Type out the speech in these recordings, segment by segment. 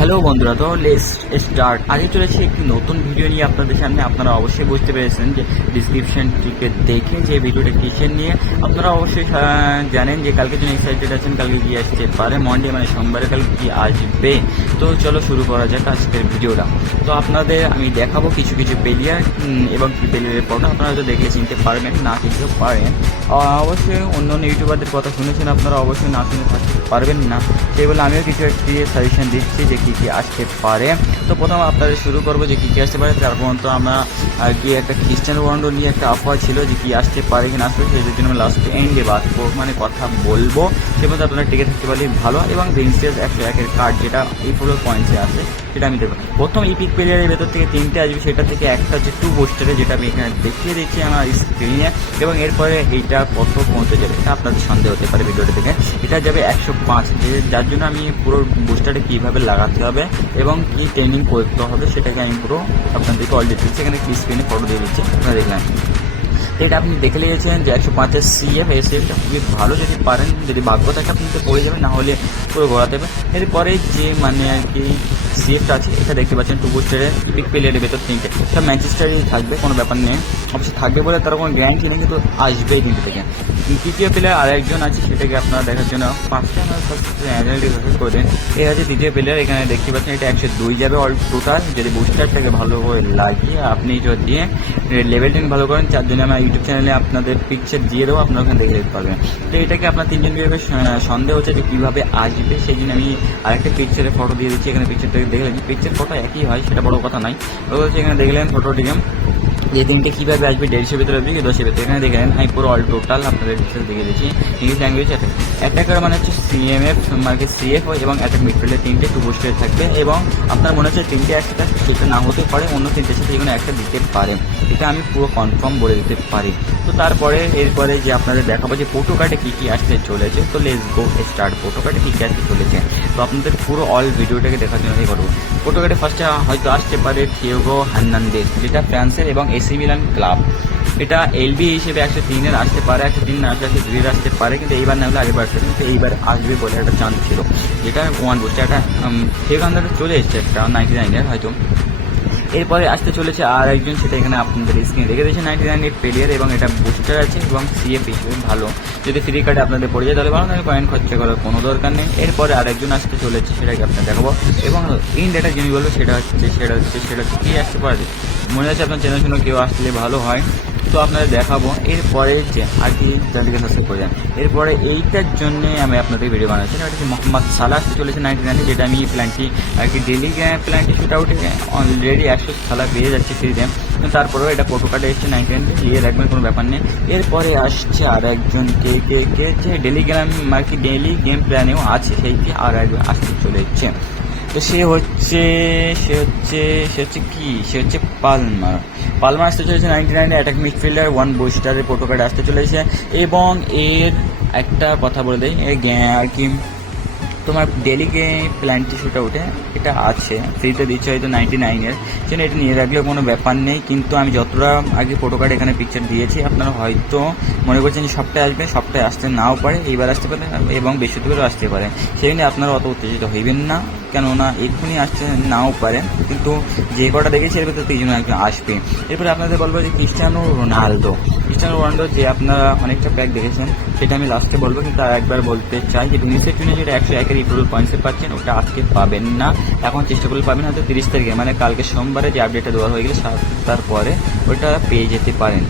Hello বন্ধুরা, তো less start আগে চলেছে একটি নতুন ভিডিও নিয়ে আপনাদের সামনে। আপনারা অবশ্যই বুঝতে পেরেছেন যে ডিসক্রিপশনটিকে দেখে যে ভিডিওটা কিসের নিয়ে। আপনারা অবশ্যই জানেন যে কালকে জন্য এক্সাইটেড আছেন, কালকে কি আসতে পারে। মন্ডে মানে সোমবারে কালকে কি আসবে। তো চলো শুরু করা যাক আজকের ভিডিওটা তো আপনাদের আমি দেখাবো কিছু কিছু প্লেয়ার এবং প্লেয়ারের ফটো আপনারা হয়তো দেখলে চিনতে পারবেন, না চিনতে পারেন। অবশ্যই অন্য অন্য ইউটিউবারদের কথা শুনেছেন, আপনারা অবশ্যই না শুনে পারবেন না। সেই বলে আমিও কিছু একটি সাজেশন দিচ্ছি যে কী কী আসতে পারে। তো প্রথম আপনাদের শুরু করব যে কী কী আসতে পারে। তার পর্যন্ত আমরা কি একটা খ্রিস্টান ওয়ান্ডো নিয়ে একটা অফার ছিল যে কী আসতে পারে কি না আসবে সেই জন্য আমি লাস্ট এন্ডে বাদ মানে কথা বলব। সে মধ্যে আপনারা টিকে থাকতে পারলে ভালো। এবং প্রিন্সেস একশো একের কার্ড যেটা এই ফুলের পয়েন্টসে আছে, সেটা আমি দেবো। প্রথম ইপিক প্লেয়ারের ভেতর থেকে তিনটে আসবে, সেটা থেকে একটা হচ্ছে টু বুস্টারে যেটা আমি এখানে দেখিয়ে দিচ্ছি আমার স্ক্রিনে এবং এরপরে এইটা কত পৌঁছে যাবে এটা আপনাদের সন্দেহ হতে পারে ভিডিওটা থেকে এটা যাবে একশো পাঁচ যার জন্য আমি পুরো বুস্টারে কীভাবে লাগাতে হবে এবং কী ট্রেনিং করতে হবে সেটাকে আমি পুরো আপনাদেরকে অল ডিটেলস এখানে কি স্ক্রিনে ফটো দিয়ে দিচ্ছি। আপনারা দেখলেন এটা আপনি দেখে নিয়েছেন যে একশো পাঁচের সিএফ এসএফটা খুবই ভালো। যদি পারেন, যদি ভাগ্য থাকে আপনি তো পড়ে যাবেন না হলে পুরো ঘোরাতে হবে। এরপরে যে মানে আর কি সিএফটা আছে, এটা দেখতে পাচ্ছেন টু বুস্টারের ইপিক প্লেয়ারের ভেতর তিনটে। সব ম্যানচেস্টারই থাকবে, কোনো ব্যাপার নেই। অবশ্যই থাকবে বলে তার কোনো গ্যারান্টি নেই, কিন্তু আসবেই কিন্তু থেকে তৃতীয় প্লেয়ার আরেকজন আছে, সেটাকে আপনারা দেখার জন্য পাঁচটা ফার্স্ট করে দিন। এই হচ্ছে তৃতীয় প্লেয়ার এখানে দেখতে পাচ্ছেন এটা একশো দুই যাবে অল টোটাল যদি বুস্টারটাকে ভালো করে লাগিয়ে আপনি যদি লেভেল টেন ভালো করেন, তার জন্য আমার ইউটিউব চ্যানেলে আপনাদের পিকচার দিয়ে দেবো, আপনারা ওখানে দেখে যেতে পারবেন। তো এটাকে আপনার তিনজন কীভাবে সন্দেহ হচ্ছে যে কীভাবে আসবে, সেই জন্য আমি আরেকটা পিকচারের ফটো দিয়ে দিচ্ছি। এখানে পিকচারটাকে দেখলেন পিকচার ফটো একই হয়, সেটা বড় কথা নাই হচ্ছে এখানে দেখলেন ফটোটিকে যে তিনটে কীভাবে আসবে দেড়শো ভিতরে আসবে কি দশের ভিতরে? এখানে দেখেন আমি পুরো অল টোটাল আপনাদের ডিটেলস দেখে দিচ্ছি। ইংলিশ ল্যাঙ্গুয়েজ অ্যাটাক অ্যাটাকার মানে হচ্ছে সিএমএফ মানে সিএফ এবং অ্যাটাক মিডফিল্ডে তিনটে টু বুস্টারে থাকবে এবং আপনার মনে হচ্ছে তিনটে একটা সেটা না হতে পারে, অন্য তিনটের সাথে যেগুলো একটা দিতে পারে। এটা আমি পুরো কনফার্ম বলে দিতে পারি। তো তারপরে, এরপরে যে আপনাদের দেখাবো যে ফটো কার্ডে কী কী আসতে চলেছে, তো লেস গো স্টার্ট ফটো কার্ডে কী কী আসতে চলেছে। তো আপনাদের পুরো অল ভিডিওটাকে দেখার জন্য করব। ফটো কার্ডে ফার্স্টে হয়তো আসতে পারে থিওগো হান্নান্দেজ যেটা ফ্রান্সের এবং এসি মিলান ক্লাব। এটা এলবি হিসেবে একশো তিনের আসতে পারে, একশো তিন না আসলে একশো দুইয়ের আসতে পারে, কিন্তু এইবার না হলে আগেবার আসতে কিন্তু এইবার আসবে বলে একটা চান্স ছিল। যেটা ওয়ান বুস্টার একটা থিওগান্দাটা চলে এসছে, একটা নাইনটি নাইনের হয়তো। এরপরে আসতে চলেছে আর একজন, সেটা এখানে আপনাদের স্ক্রিনে দেখে দিয়েছে নাইনটি নাইনের প্লেয়ার এবং এটা বুস্টার আছে এবং সিএফ হিসেবে ভালো। যদি ফ্রি কার্ডে আপনাদের পড়ে যায়, তাহলে ভালো, নাহলে কয়েন খরচা করার কোনো দরকার নেই। এরপরে আরেকজন আসতে চলেছে, সেটাকে আপনার দেখাবো। এবং ইন ডেটা যিনি বলব, সেটা হচ্ছে সেটা হচ্ছে সেটা হচ্ছে, কী আসতে পারে? মনে হচ্ছে আপনার চেনাশোনা কেউ আসলে ভালো হয়, তো আপনাদের দেখাবো। এরপরে যে আর কি চ্যানেলকে সাবস্ক্রাইব করে যান এরপরে এইটার জন্য আমি আপনাদের ভিডিও বানাচ্ছি। এটা মোহাম্মদ সালাহ চলেছে নাইনটি নাইনে যেটা আমি প্ল্যানটি আর কি ডেলি প্ল্যানটি শুট আউটে অলরেডি একশো সালা পেয়ে যাচ্ছে ফ্রিতে তারপরেও এটা ফটো কার্ডে এসছে নাইনটি নাইন নিয়ে রাখবেন, কোনো ব্যাপার নেই। এরপরে আসছে আর একজন কে কে কে, যে ডেলি গেম আর কি ডেলি গেম প্ল্যানেও আছে সেইটি আর একজন আসতে চলেছে। তো সে হচ্ছে সে হচ্ছে সে হচ্ছে কি? সে হচ্ছে পালমার। পালমার আসতে চলেছে নাইনটি নাইনে অ্যাটাক মিডফিল্ডার, ওয়ান বুস্টারের ফটো কার্ড আসতে চলেছে এবং এর একটা কথা বলে জ্ঞা- আর কি, তোমার ডেলি গে প্ল্যানটি সেটা ওঠে, এটা আছে, ফ্রিতে দিচ্ছে হয়তো নাইনটি নাইনের সেটা এটা নিয়ে রাখলেও কোনো ব্যাপার নেই, কিন্তু আমি যতটা আগে ফটো কার্ড এখানে পিকচার দিয়েছি, আপনারা হয়তো মনে করছেন যে সপ্তাহে আসবে, সবটাই আসতে নাও পারে, এইবার আসতে পারে, এবং বেশি বৃহস্পতিবারও আসতে পারে, সেই জন্য আপনারা অত উত্তেজিত হইবেন না। কেননা এক্ষুনি আসতে নাও পারে কিন্তু যে কটা দেখেছি এর ভেতর তিনজন একজন আসবে। এরপরে আপনাদের বলব যে ক্রিস্টিয়ানো রোনালদো ক্রিস্টিয়ানো রোনালদো যে আপনারা অনেকটা প্যাক দেখেছেন, সেটা আমি লাস্টে বলব, কিন্তু একবার বলতে চাই যে ভিনিসের জন্য যেটা একশো একের ইপ্রুভ পয়েন্টসে পাচ্ছেন, ওটা আজকে পাবেন না। এখন চেষ্টা করলে পাবেন, হয়তো তিরিশ তারিখে মানে কালকে সোমবারে যে আপডেটটা দেওয়া হয়ে গেলে সাতটার পরে ওটা পেয়ে যেতে পারেন।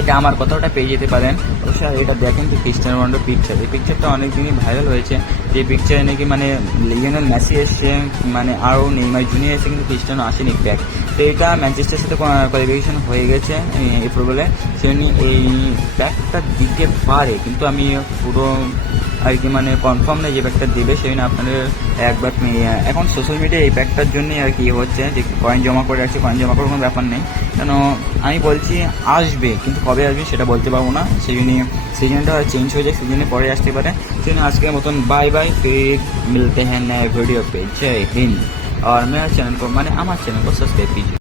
এটা আমার কথাটা পেয়ে যেতে পারেন। স্যার, এটা দেখেন তো ক্রিস্টিয়ানো রোনাল্ডো পিকচার এই পিকচারটা অনেক দিনই ভাইরাল হয়েছে। যে পিকচারে নাকি মানে লিগেনাল মেসি এসছে মানে আরও নেইমার জুনিয়র এসে কিন্তু ক্রিস্টিয়ানো আসেনি ব্যাক তো এটা ম্যানচেস্টার সাথে কোয়ালিফিকেশন হয়ে গেছে এই ফুটবলে সেজন্য এই ব্যাকটা দিতে পারে, কিন্তু আমি পুরো আর কি মানে কনফার্ম নেই যে ব্যাগটা দেবে সেই জন্য আপনাদের একবার উম, এখন সোশ্যাল মিডিয়া এই ব্যাগটার জন্যই আর কি হচ্ছে যে কয়েন জমা করে রাখছে কয়েন জমা করার কোনো ব্যাপার নেই কেন আমি বলছি আসবে কিন্তু কবে আসবে সেটা বলতে পারবো না সেই জন্য সিজনটা চেঞ্জ হয়ে যায় সিজনে পরে আসতে পারে সেই জন্য আজকের মতন বাই বাই फिर मिलते हैं नए वीडियो पे जय हिंद और मेरा चैनल को मैंने আমার চ্যানেল को सब्सक्राइब कीजिए